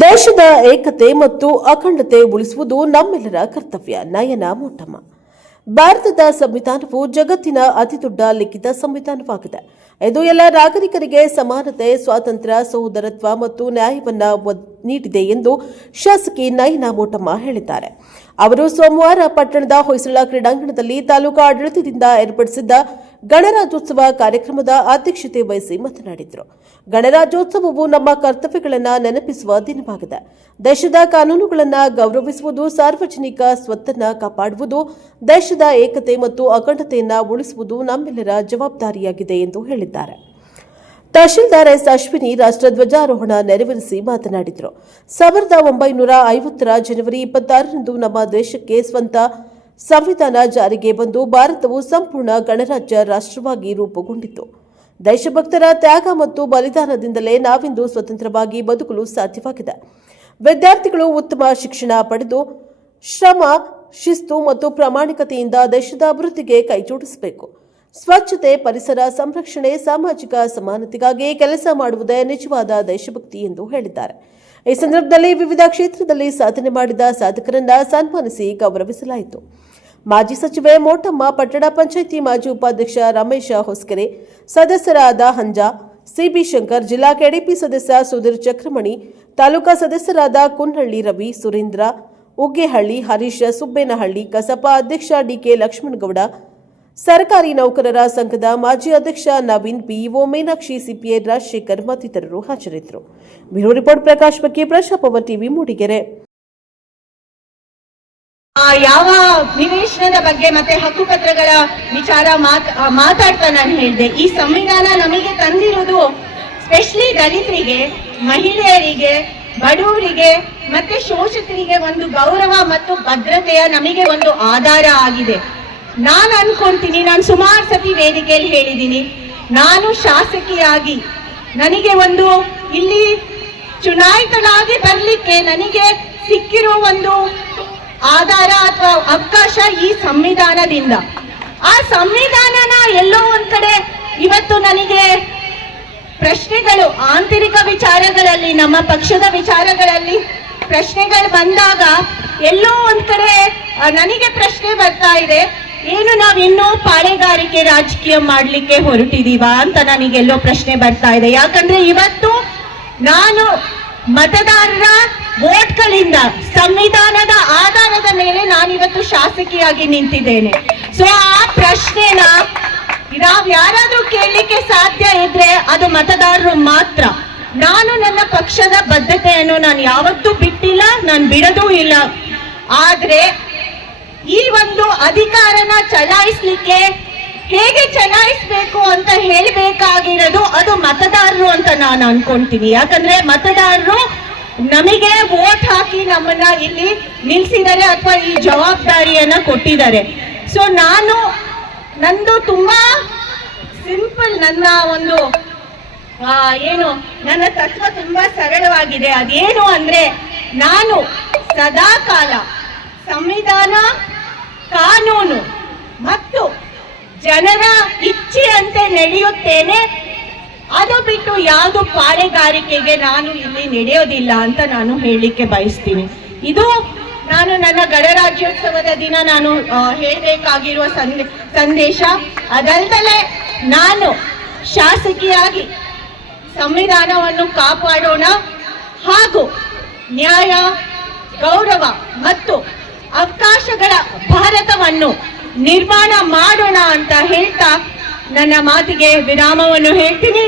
ದೇಶದ ಏಕತೆ ಮತ್ತು ಅಖಂಡತೆ ಉಳಿಸುವುದು ನಮ್ಮೆಲ್ಲರ ಕರ್ತವ್ಯ. ನಯನ ಮೋಟಮ್ಮ. ಭಾರತದ ಸಂವಿಧಾನವು ಜಗತ್ತಿನ ಅತಿದೊಡ್ಡ ಲಿಖಿತ ಸಂವಿಧಾನವಾಗಿದೆ. ಇದು ಎಲ್ಲ ನಾಗರಿಕರಿಗೆ ಸಮಾನತೆ, ಸ್ವಾತಂತ್ರ್ಯ, ಸಹೋದರತ್ವ ಮತ್ತು ನ್ಯಾಯವನ್ನು ನೀಡಿದೆ ಎಂದು ಶಾಸಕಿ ನಯನ ಮೋಟಮ್ಮ ಹೇಳಿದ್ದಾರೆ. ಅವರು ಸೋಮವಾರ ಪಟ್ಟಣದ ಹೊಯ್ಸಳ ಕ್ರೀಡಾಂಗಣದಲ್ಲಿ ತಾಲೂಕು ಆಡಳಿತದಿಂದ ಏರ್ಪಡಿಸಿದ್ದ ಗಣರಾಜ್ಯೋತ್ಸವ ಕಾರ್ಯಕ್ರಮದ ಅಧ್ಯಕ್ಷತೆ ವಹಿಸಿ ಮಾತನಾಡಿದರು. ಗಣರಾಜ್ಯೋತ್ಸವವು ನಮ್ಮ ಕರ್ತವ್ಯಗಳನ್ನು ನೆನಪಿಸುವ ದಿನವಾಗಿದೆ. ದೇಶದ ಕಾನೂನುಗಳನ್ನು ಗೌರವಿಸುವುದು, ಸಾರ್ವಜನಿಕ ಸ್ವತ್ತನ್ನು ಕಾಪಾಡುವುದು, ದೇಶದ ಏಕತೆ ಮತ್ತು ಅಖಂಡತೆಯನ್ನು ಉಳಿಸುವುದು ನಮ್ಮೆಲ್ಲರ ಜವಾಬ್ದಾರಿಯಾಗಿದೆ ಎಂದು ಹೇಳಿದ್ದಾರೆ. ತಹಶೀಲ್ದಾರ್ ಎಸ್ ಅಶ್ವಿನಿ ರಾಷ್ಟ್ರಧ್ವಜಾರೋಹಣ ನೆರವೇರಿಸಿ ಮಾತನಾಡಿದರು. 1950ರ ಜನವರಿ 26ರಂದು ನಮ್ಮ ದೇಶಕ್ಕೆ ಸ್ವಂತ ಸಂವಿಧಾನ ಜಾರಿಗೆ ಬಂದು ಭಾರತವು ಸಂಪೂರ್ಣ ಗಣರಾಜ್ಯ ರಾಷ್ಟ್ರವಾಗಿ ರೂಪುಗೊಂಡಿತು. ದೇಶಭಕ್ತರ ತ್ಯಾಗ ಮತ್ತು ಬಲಿದಾನದಿಂದಲೇ ನಾವಿಂದು ಸ್ವತಂತ್ರವಾಗಿ ಬದುಕಲು ಸಾಧ್ಯವಾಗಿದೆ. ವಿದ್ಯಾರ್ಥಿಗಳು ಉತ್ತಮ ಶಿಕ್ಷಣ ಪಡೆದು ಶ್ರಮ, ಶಿಸ್ತು ಮತ್ತು ಪ್ರಾಮಾಣಿಕತೆಯಿಂದ ದೇಶದ ಅಭಿವೃದ್ಧಿಗೆ ಕೈಜೋಡಿಸಬೇಕು. ಸ್ವಚ್ಛತೆ, ಪರಿಸರ ಸಂರಕ್ಷಣೆ, ಸಾಮಾಜಿಕ ಸಮಾನತೆಗಾಗಿ ಕೆಲಸ ಮಾಡುವುದೇ ನಿಜವಾದ ದೇಶಭಕ್ತಿ ಎಂದು ಹೇಳಿದ್ದಾರೆ. ಈ ಸಂದರ್ಭದಲ್ಲಿ ವಿವಿಧ ಕ್ಷೇತ್ರದಲ್ಲಿ ಸಾಧನೆ ಮಾಡಿದ ಸಾಧಕರನ್ನ ಸನ್ಮಾನಿಸಿ ಗೌರವಿಸಲಾಯಿತು. ಮಾಜಿ ಸಚಿವೆ ಮೋಟಮ್ಮ, ಪಟ್ಟಣ ಪಂಚಾಯಿತಿ ಮಾಜಿ ಉಪಾಧ್ಯಕ್ಷ ರಮೇಶ ಹೊಸಕೆರೆ, ಸದಸ್ಯರಾದ ಹಂಜಾ, ಸಿಬಿ ಶಂಕರ್, ಜಿಲ್ಲಾ ಕೆಡಿಪಿ ಸದಸ್ಯ ಸುಧೀರ್ ಚಕ್ರಮಣಿ, ತಾಲೂಕಾ ಸದಸ್ಯರಾದ ಕುನ್ನಹಳ್ಳಿ ರವಿ, ಸುರೇಂದ್ರ, ಉಗ್ಗೇಹಳ್ಳಿ, ಹರೀಶ್, ಸುಬ್ಬೇನಹಳ್ಳಿ, ಕಸಪ ಅಧ್ಯಕ್ಷ ಡಿಕೆ ಲಕ್ಷ್ಮಣಗೌಡ, ಸರ್ಕಾರಿ ನೌಕರರ ಸಂಘದ ಮಾಜಿ ಅಧ್ಯಕ್ಷ ನವೀನ್, ಬಿಇಒ ಮೀನಾಕ್ಷಿ, ಸಿಪಿಐ ರಾಜಶೇಖರ್ ಮತ್ತಿತರರು ಹಾಜರಿದ್ದರು. ಬ್ಯೂರೋ ರಿಪೋರ್ಟ್ ಪ್ರಕಾಶ್ ಬಗ್ಗೆ, ಪ್ರಶಾಪವ ಟಿವಿ, ಮೂಡಿಗೆರೆ. ಯಾವ ನಿವೇಶನದ ಬಗ್ಗೆ ಮತ್ತೆ ಹಕ್ಕುಪತ್ರಗಳ ವಿಚಾರ ಮಾತಾಡ್ತಾ ನಾನು ಹೇಳಿದೆ. ಈ ಸಂವಿಧಾನ ನಮಗೆ ತಂದಿರುವುದು ಸ್ಪೆಷಲಿ ದಲಿತರಿಗೆ, ಮಹಿಳೆಯರಿಗೆ, ಬಡವರಿಗೆ ಮತ್ತೆ ಶೋಷಿತರಿಗೆ ಒಂದು ಗೌರವ ಮತ್ತು ಭದ್ರತೆಯ ನಮಗೆ ಒಂದು ಆಧಾರ ಆಗಿದೆ. ನಾನು ಅನ್ಕೊಂತೀನಿ, ನಾನು ಸುಮಾರು ಸತಿ ವೇದಿಕೆಯಲ್ಲಿ ಹೇಳಿದ್ದೀನಿ, ನಾನು ಶಾಸಕಿಯಾಗಿ ನನಗೆ ಒಂದು ಇಲ್ಲಿ ಚುನಾಯಿತನಾಗಿ ಬರಲಿಕ್ಕೆ ನನಗೆ ಸಿಕ್ಕಿರೋ ಒಂದು ಆಧಾರ ಅಥವಾ ಅವಕಾಶ ಈ ಸಂವಿಧಾನದಿಂದ. ಆ ಸಂವಿಧಾನನ ಎಲ್ಲೋ ಒಂದ್ ಕಡೆ ಇವತ್ತು ನನಗೆ ಪ್ರಶ್ನೆಗಳು, ಆಂತರಿಕ ವಿಚಾರಗಳಲ್ಲಿ, ನಮ್ಮ ಪಕ್ಷದ ವಿಚಾರಗಳಲ್ಲಿ ಪ್ರಶ್ನೆಗಳು ಬಂದಾಗ ಎಲ್ಲೋ ಒಂದ್ ಕಡೆ ನನಗೆ ಪ್ರಶ್ನೆ ಬರ್ತಾ ಇದೆ, ಏನು ನಾವಿನ್ನೂ ಪಾಳೆಗಾರಿಕೆ ರಾಜಕೀಯ ಮಾಡ್ಲಿಕ್ಕೆ ಹೊರಟಿದೀವ ಅಂತ ನನಗೆಲ್ಲೋ ಪ್ರಶ್ನೆ ಬರ್ತಾ ಇದೆ. ಯಾಕಂದ್ರೆ ಇವತ್ತು ನಾನು ಮತದಾರರ ವೋಟ್ಗಳಿಂದ, ಸಂವಿಧಾನದ ಆಧಾರದ ಮೇಲೆ ನಾನಿವತ್ತು ಶಾಸಕಿಯಾಗಿ ನಿಂತಿದ್ದೇನೆ. ಸೊ ಆ ಪ್ರಶ್ನೆನ ನಾವ್ ಯಾರಾದ್ರೂ ಕೇಳಲಿಕ್ಕೆ ಸಾಧ್ಯ ಇದ್ರೆ ಅದು ಮತದಾರರು ಮಾತ್ರ. ನಾನು ನನ್ನ ಪಕ್ಷದ ಬದ್ಧತೆಯನ್ನು ನಾನು ಯಾವತ್ತೂ ಬಿಟ್ಟಿಲ್ಲ, ನಾನು ಬಿಡೋದೂ ಇಲ್ಲ. ಆದ್ರೆ ಈ ಒಂದು ಅಧಿಕಾರನ ಚಲಾಯಿಸ್ಲಿಕ್ಕೆ ಹೇಗೆ ಚಲಾಯಿಸ್ಬೇಕು ಅಂತ ಹೇಳಬೇಕಾಗಿರೋದು ಅದು ಮತದಾರರು ಅಂತ ನಾನು ಅನ್ಕೊಂತೀನಿ. ಯಾಕಂದ್ರೆ ಮತದಾರರು ನಮಗೆ ವೋಟ್ ಹಾಕಿ ನಮ್ಮನ್ನ ಇಲ್ಲಿ ನಿಲ್ಸಿದ್ದಾರೆ ಅಥವಾ ಈ ಜವಾಬ್ದಾರಿಯನ್ನ ಕೊಟ್ಟಿದ್ದಾರೆ. ಸೊ ನಂದು ತುಂಬಾ ಸಿಂಪಲ್, ನನ್ನ ಒಂದು ನನ್ನ ತತ್ವ ತುಂಬಾ ಸರಳವಾಗಿದೆ. ಅದೇನು ಅಂದ್ರೆ, ನಾನು ಸದಾ ಕಾಲ ಸಂವಿಧಾನ, ಕಾನೂನು ಮತ್ತು ಜನರ ಇಚ್ಛೆಯಂತೆ ನಡೆಯುತ್ತೇನೆ. ಅದು ಬಿಟ್ಟು ಯಾವುದು ಪಾಳೆಗಾರಿಕೆಗೆ ನಾನು ಇಲ್ಲಿ ನಡೆಯೋದಿಲ್ಲ ಅಂತ ನಾನು ಹೇಳಲಿಕ್ಕೆ ಬಯಸ್ತೀನಿ. ಇದು ನಾನು ನನ್ನ ಗಣರಾಜ್ಯೋತ್ಸವದ ದಿನ ನಾನು ಹೇಳಬೇಕಾಗಿರುವ ಸಂದೇಶ. ಅದಲ್ಲದೆ ನಾನು ಶಾಸಕಿಯಾಗಿ ಸಂವಿಧಾನವನ್ನು ಕಾಪಾಡೋಣ ಹಾಗೂ ನ್ಯಾಯ, ಗೌರವ ಮತ್ತು ಅವಕಾಶಗಳ ಭಾರತವನ್ನು ನಿರ್ಮಾಣ ಮಾಡೋಣ ಅಂತ ಹೇಳ್ತಾ ನನ್ನ ಮಾತಿಗೆ ವಿರಾಮವನ್ನು ಹೇಳ್ತೀನಿ.